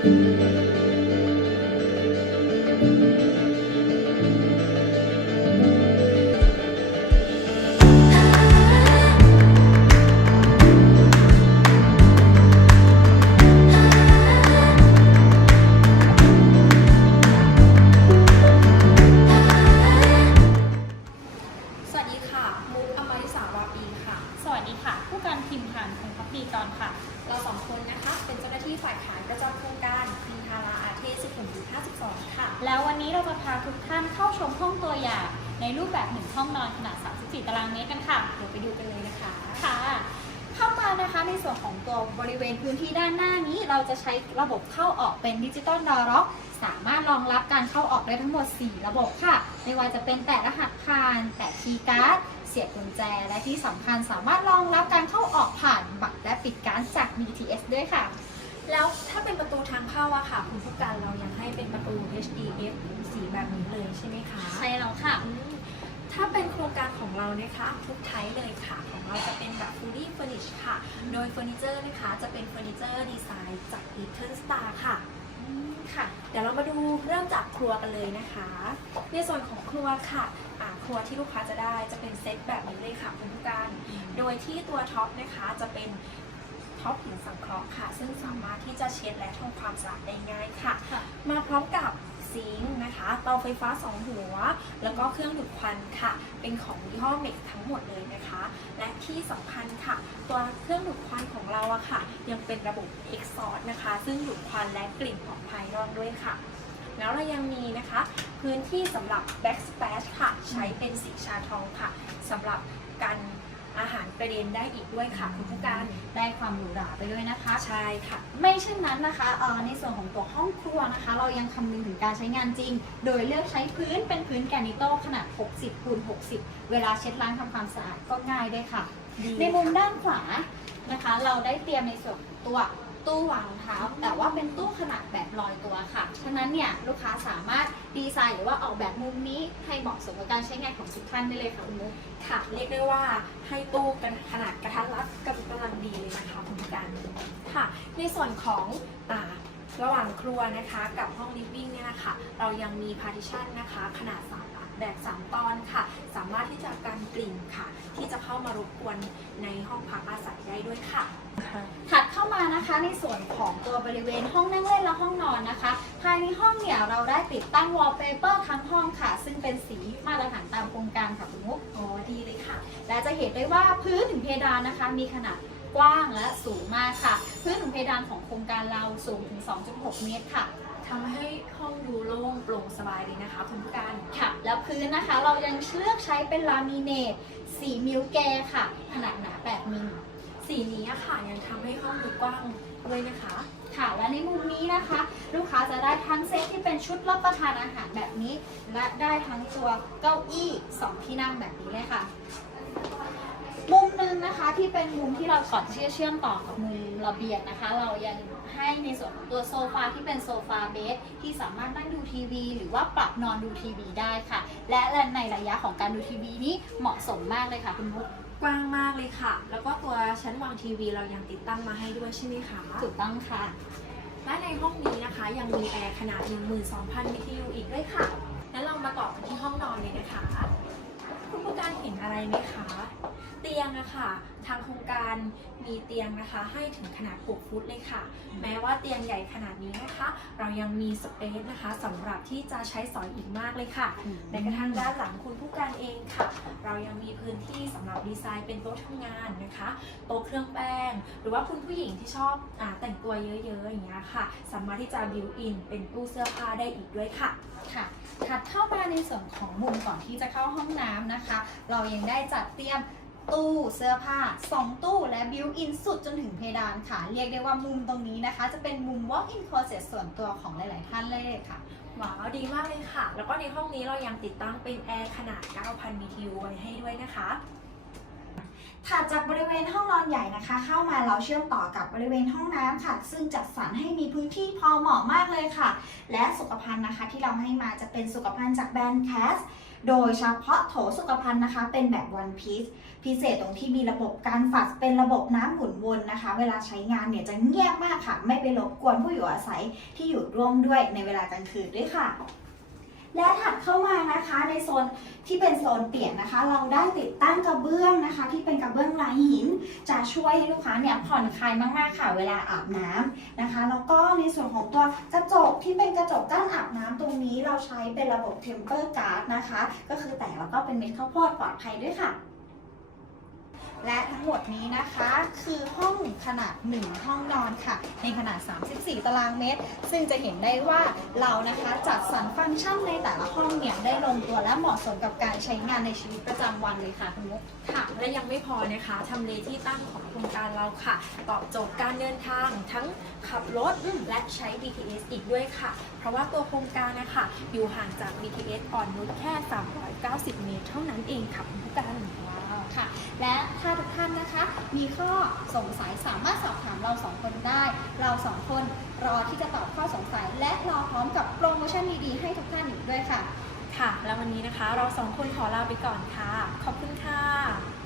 ส ค่ะ มุกอมริสาวาปีค่ะ สวัสดีค่ะ ผู้การพิมพ์ผ่านคงพักดีกรค่ะ เราสองคนนะคะ เป็นเจ้าหน้าที่ฝ่ายขายประจำโครงการพีทาราอาเทสุขุมวิท52 ค่ะ แล้ววันนี้เราจะพาทุกท่านเข้าชมห้องตัวอย่าง ในรูปแบบหนึ่งห้องนอนขนาด 34 ตารางเมตรกันค่ะ เดี๋ยวไปดูกันเลยนะคะ ค่ะ เข้ามานะคะในส่วนของตัวบริเวณพื้นที่ด้านหน้านี้ เราจะใช้ระบบเข้าออกเป็นดิจิตอลดอร์ล็อกสามารถรองรับการเข้าออกได้ทั้งหมด 4 ระบบค่ะ ไม่ว่าจะเป็นแตะรหัสผ่านแตะคีย์การ์ดเสียบกุญแจ และที่สำคัญสามารถรองรับการเข้าออกผ่านบัตรและปิดการ์ดจาก BTS ด้วยค่ะ แล้วถ้าเป็นประตูทางเข้าอะค่ะคุณผู้การเรายังให้เป็นประตู HDF สีแบบนี้เลยใช่ไหมคะ ใช่แล้วค่ะอืม ถ้าเป็นโครงการของเรานะคะทุกไทป์เลยค่ะ ของเราจะเป็นแบบ fully furnished ค่ะ โดยเฟอร์นิเจอร์นะคะจะเป็นเฟอร์นิเจอร์ดีไซน์จาก Eaton Star ค่ะค่ะ เดี๋ยวเรามาดูเริ่มจากครัวกันเลยนะคะ ในส่วนของครัวค่ะอ่าครัวที่ลูกค้าจะได้จะเป็นเซตแบบนี้เลยค่ะคุณผู้การ โดยที่ตัวท็อปนะคะจะเป็นท็อปหินสังเคราะห์ค่ะ ซึ่งสามารถที่จะเช็ดและทำความสะอาดได้ง่ายค่ะค่ะมาพร้อมกับ ซิงค์นะคะ เตาไฟฟ้า 2 หัว แล้วก็เครื่องดูดควันค่ะ เป็นของยี่ห้อเมกทั้งหมดเลยนะคะ และที่สำคัญค่ะ ตัวเครื่องดูดควันของเราอะค่ะ ยังเป็นระบบ exhaust นะคะ ซึ่งดูดควันและกลิ่นของภายนอกด้วยค่ะ แล้วเรายังมีนะคะ พื้นที่สำหรับ backsplash ค่ะ ใช้เป็นสีชาทองค่ะสำหรับ การอาหารกระเด็นได้อีกด้วยค่ะคุณผู้การได้ความหรูหราไปด้วยนะคะ ใช่ค่ะ ไม่เช่นนั้นนะคะเอ่อในส่วนของตัวห้องครัวนะคะ เรายังคำนึงถึงการใช้งานจริง โดยเลือกใช้พื้นเป็นพื้นแกรนิโตขนาด 60คูณ60 เวลาเช็ดล้างทำความสะอาดก็ง่ายด้วยค่ะดีในมุมด้านขวานะคะ เราได้เตรียมในส่วนของตัว ตู้วางรองเท้า แต่ว่าเป็นตู้ขนาดแบบลอยตัวค่ะ ฉะนั้นเนี่ยลูกค้าสามารถดีไซน์หรือว่าออกแบบมุมนี้ให้เหมาะสมกับการใช้งานของทุกท่านได้เลยค่ะคุณมุกค่ะเรียกได้ว่าให้ตู้กันขนาดกระทัดรัดกำลังดีเลยนะคะคุณผู้การค่ะ ในส่วนของอ่าระหว่างครัวนะคะกับห้องลิฟวิ่งเนี่ยนะคะเรายังมีพาร์ติชันนะคะขนาดสาม แบบสามตอนค่ะ สามารถที่จะกันกลิ่นค่ะ ที่จะเข้ามารบกวนในห้องพักอาศัยได้ด้วยค่ะ ถัดเข้ามานะคะในส่วนของตัวบริเวณห้องนั่งเล่นและห้องนอนนะคะ ภายในห้องเนี่ยเราได้ติดตั้งวอลเปเปอร์ทั้งห้องค่ะ ซึ่งเป็นสีมาตรฐานตามโครงการค่ะคุณมุกอ๋อดีเลยค่ะ และจะเห็นได้ว่าพื้นถึงเพดานนะคะ มีขนาด กว้างและสูงมากค่ะ พื้นถึงเพดานของโครงการเราสูงถึง 2.6 เมตรค่ะทำให้ห้องดูโล่งโปร่งสบายเลยนะคะคุณผู้การค่ะ แล้วพื้นนะคะเรายังเลือกใช้เป็นลามิเนตสีมิลแกค่ะ ขนาดหนา8มิลสีนี้ค่ะยังทำให้ห้องดูกว้างด้วยนะคะค่ะและในมุมนี้นะคะ ลูกค้าจะได้ทั้งเซตที่เป็นชุดรับประทานอาหารแบบนี้ และได้ทั้งตัวเก้าอี้สองที่นั่งแบบนี้เลยค่ะ นึ่งนะคะที่เป็นมุมที่เราก่อนเชื่อเชื่อมต่อกับมุมระเบียงนะคะ เรายังให้ในส่วนของตัวโซฟาที่เป็นโซฟาเบสที่สามารถนั่งดูทีวี หรือว่าปรับนอนดูทีวีได้ค่ะ และในระยะของการดูทีวีนี้เหมาะสมมากเลยค่ะคุณพุทธกว้างมากเลยค่ะ แล้วก็ตัวชั้นวางทีวีเรายังติดตั้งมาให้ด้วยใช่ไหมคะถูกต้องค่ะ และในห้องนี้นะคะยังมีแอร์ขนาด 12,000 BTU อีกด้วยค่ะแล้วเรามาต่อกันที่ห้องนอนเลยนะคะ คุณผู้การเห็นอะไรไหมคะเตียงอะค่ะ ทางโครงการมีเตียงนะคะ ให้ถึงขนาด 6 ฟุตเลยค่ะ แม้ว่าเตียงใหญ่ขนาดนี้นะคะ เรายังมีสเปซนะคะสำหรับที่จะใช้สอยอีกมากเลยค่ะในกระทั่งด้านหลังคุณผู้การเองค่ะ เรายังมีพื้นที่สำหรับดีไซน์เป็นโต๊ะทำงานนะคะ โต๊ะเครื่องแป้ง หรือว่าคุณผู้หญิงที่ชอบอาแต่งตัวเยอะๆอย่างเงี้ยค่ะ สามารถที่จะบิวอินเป็นตู้เสื้อผ้าได้อีกด้วยค่ะค่ะถัดเข้ามาในส่วนของมุมก่อนที่จะเข้าห้องน้ำนะคะ เรายังได้จัดเตรียม ตู้เสื้อผ้า 2 ตู้และบิวอินสุดจนถึงเพดานค่ะ เรียกได้ว่ามุมตรงนี้นะคะ จะเป็นมุม walk-in closet ส่วนตัวของหลาย ๆ ท่านเลยค่ะว้าวดีมากเลยค่ะ แล้วก็ในห้องนี้เรายังติดตั้งเป็นแอร์ขนาด 9,000 BTU ไว้ให้ด้วยนะคะถัดจากบริเวณห้องนอนใหญ่นะคะ เข้ามาเราเชื่อมต่อกับบริเวณห้องน้ำค่ะ ซึ่งจัดสรรให้มีพื้นที่พอเหมาะมากเลยค่ะ และสุขภัณฑ์นะคะที่เราให้มาจะเป็นสุขภัณฑ์จากแบรนด์แคส โดยเฉพาะโถสุขภัณฑ์นะคะ เป็นแบบ one piece พิเศษตรงที่มีระบบการฝัดเป็นระบบน้ำหมุนวนนะคะ เวลาใช้งานเนี่ยจะเงียบมากค่ะ ไม่ไปรบกวนผู้อยู่อาศัยที่อยู่ร่วมด้วยในเวลากลางคืนด้วยค่ะ และถัดเข้ามานะคะในโซนที่เป็นโซนเปียกนะคะ เราได้ติดตั้งกระเบื้องนะคะ ที่เป็นกระเบื้องลายหิน จะช่วยให้ลูกค้าเนี่ยผ่อนคลายมากๆค่ะ เวลาอาบน้ำนะคะ แล้วก็ในส่วนของตัวกระจกที่เป็นกระจกกั้นอาบน้ำตรงนี้ เราใช้เป็นระบบเทมเปอร์การ์ดนะคะ ก็คือแตกแล้วก็เป็นเม็ดข้าวโพดปลอดภัยด้วยค่ะ และทั้งหมดนี้นะคะคือห้องขนาด 1 ห้องนอนค่ะ ในขนาด 34 ตารางเมตร ซึ่งจะเห็นได้ว่าเรานะคะจัดสรรฟังก์ชันในแต่ละห้องเนี่ยได้ลงตัวและเหมาะสมกับการใช้งานในชีวิตประจำวันเลยค่ะคุณมุก ค่ะ และยังไม่พอนะคะทำเลที่ตั้งของโครงการเราค่ะ ตอบโจทย์การเดินทางทั้งขับรถและใช้ BTS อีกด้วยค่ะ เพราะว่าตัวโครงการนะคะอยู่ห่างจาก BTS อ่อนนุชแค่ 390 เมตร เท่านั้นเองค่ะคุณผู้การ ค่ะ และถ้าทุกท่านนะคะ มีข้อสงสัยสามารถสอบถามเราสองคนได้ เราสองคนรอที่จะตอบข้อสงสัย และรอพร้อมกับโปรโมชั่นดีๆให้ทุกท่านอีกด้วยค่ะ ค่ะ แล้ววันนี้นะคะเราสองคนขอลาไปก่อนค่ะ ขอบคุณค่ะ